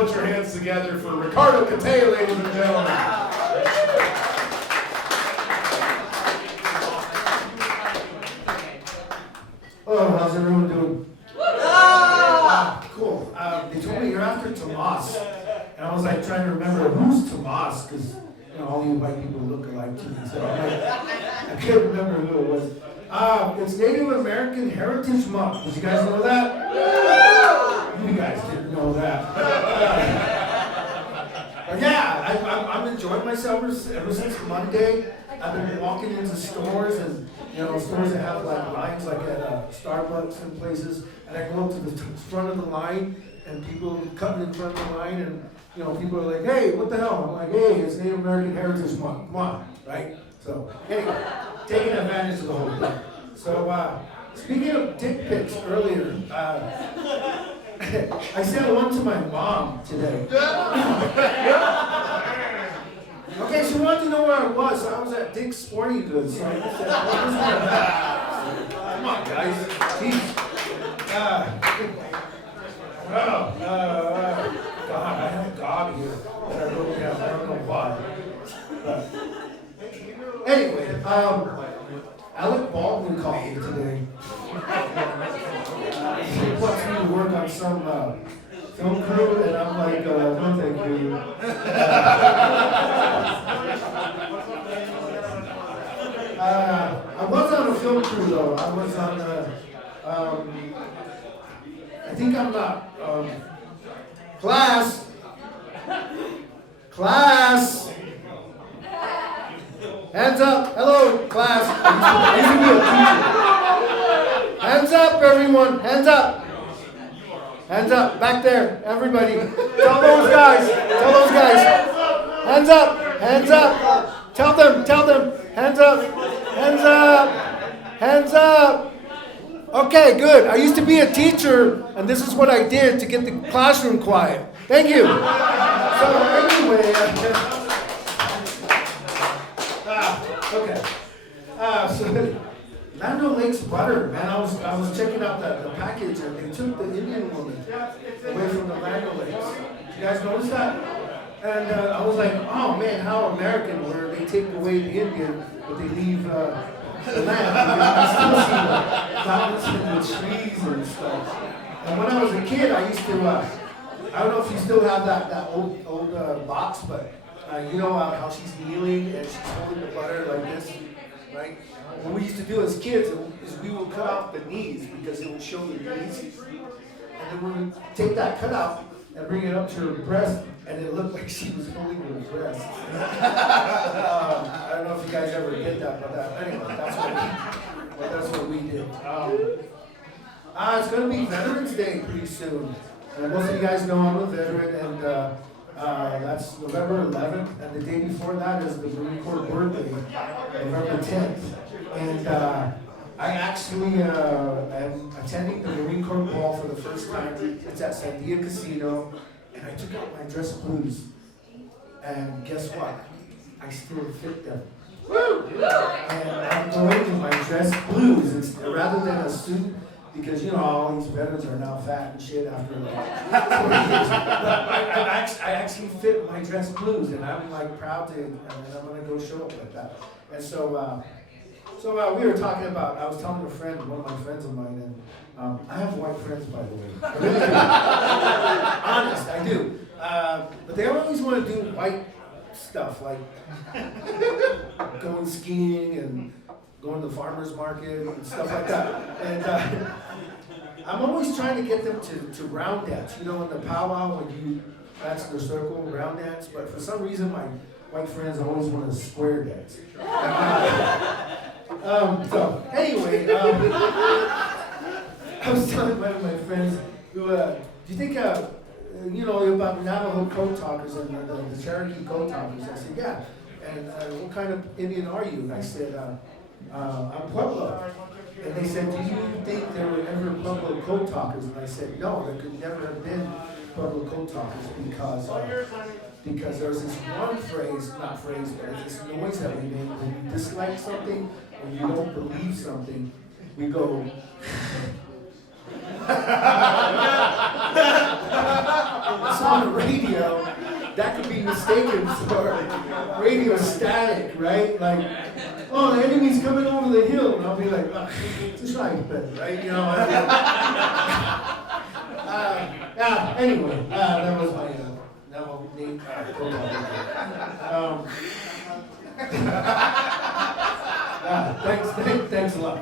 put your hands together for Ricardo Cate, ladies and gentlemen. Oh, how's everyone doing? Cool. They told me you're after Tomas. And I was like trying to remember who's Tomas, because all you white people look alike to me. So I'm like, I can't remember who it was. It's Native American Heritage Month. Did you guys know that? You guys didn't know that. Yeah, I'm enjoying myself ever since Monday. I've been walking into stores and stores that have like lines like at Starbucks and places, and I go up to the front of the line and people cutting in front of the line and people are like, hey, what the hell? I'm like, hey, it's Native American Heritage Month. Come on, right? So anyway, taking advantage of the whole thing. So speaking of dick pics earlier, I sent one to my mom today. Okay, she wanted to know where I was. So I was at Dick's Sporting Goods. So I said, come on, guys. Jeez. God, I have God here that I wrote down. I don't know why. Anyway, Alec Baldwin called me today. He wants me to work on some film crew, and I'm like, no thank you. I was on a film crew though. I was on I think I'm not. Class! Hands up! Hello, class! I used to be a teacher. Hands up, everyone! Hands up! Hands up! Back there, everybody! Tell those guys! Hands up! Hands up! Tell them! Hands up! Hands up! Okay, good. I used to be a teacher, and this is what I did to get the classroom quiet. Thank you. So anyway, okay. So Land O'Lakes butter, man. I was checking out the package, and they took the Indian woman away from the Land O'Lakes. You guys notice that? And I was like, oh man, how American, where they take away the Indian, but they leave the land, because you still see the mountains and the trees and stuff. And when I was a kid, I used to, I don't know if you still have that old box, but you know how she's kneeling and she's holding the butter like this, right? What we used to do as kids is we would cut off the knees because it would show the knees. And then we would take that cutout and bring it up to her breast, and it looked like she was holding her breast. I don't know if you guys ever did that, but anyway, that's what we did. It's going to be Veterans Day pretty soon. Most of you guys know I'm a veteran, and that's November 11th, and the day before that is the Marine Corps birthday, November 10th. And I actually am attending the Marine Corps Ball for the first time. It's at Sandia Casino, and I took out my dress blues. And guess what? I still fit them. Woo! And I'm going in my dress blues rather than a suit, because all these veterans are now fat and shit after like 40 years. I actually fit my dress blues, and I'm like proud to, and I'm gonna go show up like that. And so we were talking about, I was telling a friend, one of my friends of mine, and I have white friends, by the way. I really do. Honest, I do. But they always want to do white stuff, like going skiing and going to the farmer's market and stuff like that. And I'm always trying to get them to round dance, in the powwow when you dance in the circle, round dance. But for some reason, my white friends always want to square dance. So anyway, I was telling one of my friends who, do you think, about Navajo code talkers and the Cherokee code talkers? I said, yeah. And what kind of Indian are you? And I said, I'm Pueblo. And they said, do you think there were ever Pueblo code talkers? And I said, no, there could never have been Pueblo code talkers because there's this one phrase, but it's this noise that we make when we dislike something, when you don't believe something, we go. So on the radio, that could be mistaken for radio static, right? Like, oh, the enemy's coming over the hill, and I'll be like, oh, just right, but right, you know. Anyway, that was my name. Thanks a lot.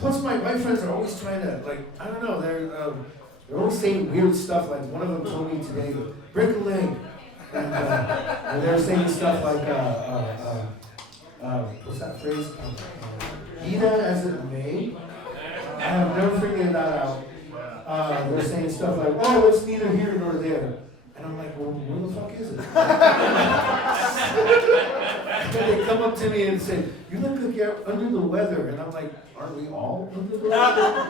Plus my friends are always trying to, like, I don't know, they're always saying weird stuff. Like one of them told me today, break a leg, and they're saying stuff like, what's that phrase? Be that as it may. I have never figured that out. They're saying stuff like, oh, it's neither here nor there. And I'm like, well, where the fuck is it? And they come up to me and say, you look like you're under the weather. And I'm like, aren't we all under the weather?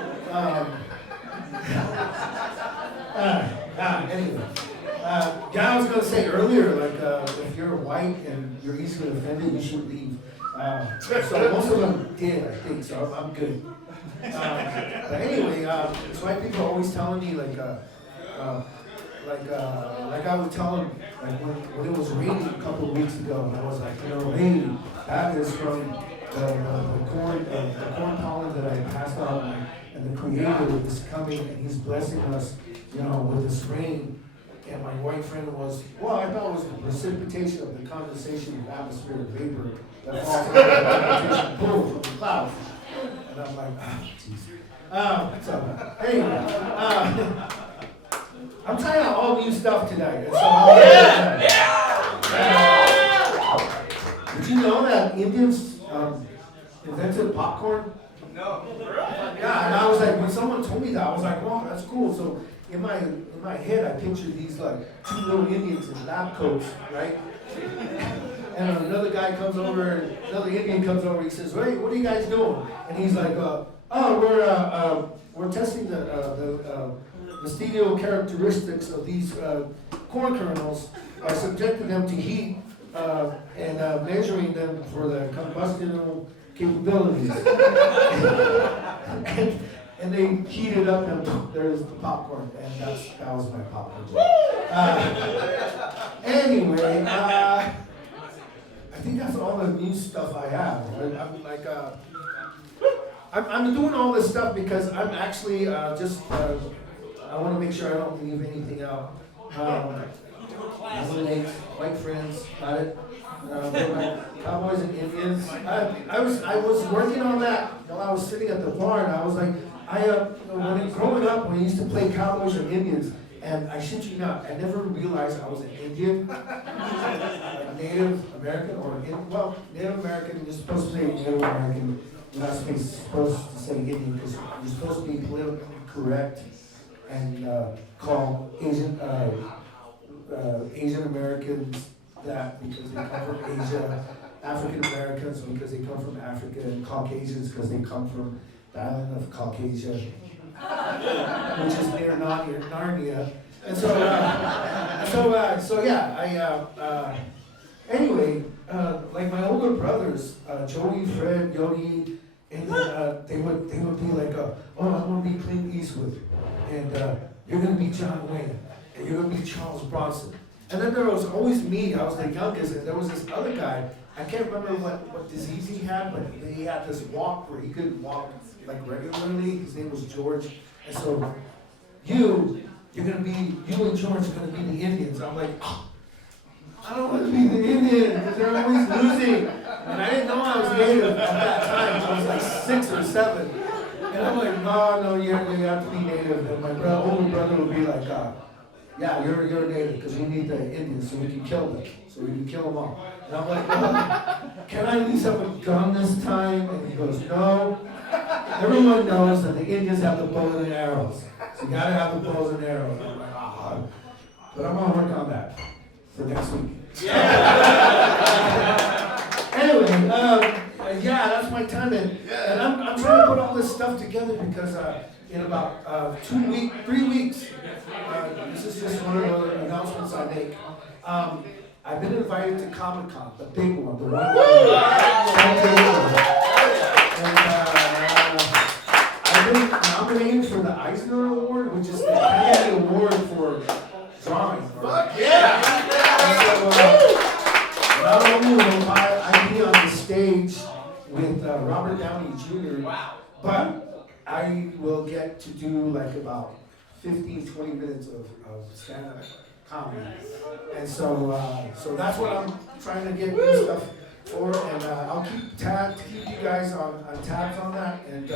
Anyway. I was going to say earlier, like, if you're white and you're easily offended, you should leave. So most of them did, I think, so I'm good. But anyway, it's white people are always telling me, like I would tell them, like when it was raining a couple of weeks ago, and I was like, hey, that is from the corn pollen that I passed on, and the Creator is coming, and He's blessing us, with this rain. And my white friend was, well, I thought it was the precipitation of the condensation of atmospheric vapor that falls from the gravitation pull from the clouds. And I'm like, jeez. So anyway, I'm trying out all new stuff tonight. And so did you know that Indians invented popcorn? No. Yeah, and I was like, when someone told me that, I was like, wow, that's cool. So in my head, I pictured these like two little Indians in lab coats, right? And another Indian comes over, he says, hey, what are you guys doing? And he's like, we're testing the vestigial characteristics of these corn kernels by subjecting them to heat and measuring them for the combustional capabilities. And they heat it up, and there's the popcorn, and that was my popcorn. Anyway, I think that's all the new stuff I have. I'm doing all this stuff because I'm actually I want to make sure I don't leave anything out. White friends, got it. Cowboys and Indians. I was working on that while I was sitting at the bar, and I was like, growing up, when I used to play Cowboys and Indians, and I shit you not, I never realized I was an Indian, like Native American, Native American. You're supposed to say Native American. You're not supposed to say Indian because you're supposed to be politically correct and call Asian Americans that because they come from Asia, African Americans because they come from Africa, and Caucasians because they come from the island of Caucasia, which is near Narnia. And anyway, like my older brothers, Joey, Fred, Yogi, and they would be like, oh, I'm gonna be Clint Eastwood, and you're gonna be John Wayne, and you're gonna be Charles Bronson. And then there was always me. I was the youngest, and there was this other guy. I can't remember what disease he had, but he had this walk where he couldn't walk like regularly. His name was George. And so you and George are gonna be the Indians. I'm like, oh, I don't want to be the Indian because they're always losing. And I didn't know I was Native at that time. I was like 6 or 7. And I'm like, no, you have to be Native. And my older brother would be like, yeah, you're a Native because we need the Indians so we can kill them. So we can kill them all. And I'm like, can I at least have a gun this time? And he goes, no. Everyone knows that the Indians have the bows and arrows. So you gotta have the bows and arrows. I'm like, but I'm gonna work on that for next week. Anyway, that's my time. And I'm trying to put all this stuff together because in about 3 weeks, this is just one of the announcements I make. I've been invited to Comic-Con, the big one, the one I've been nominated for the Eisner Award, which is the Robert Downey Jr. But I will get to do like about 15, 20 minutes of stand-up comedy. And so that's what I'm trying to get new stuff for, and I'll keep you guys on tabs on that. And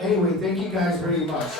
anyway, thank you guys very much.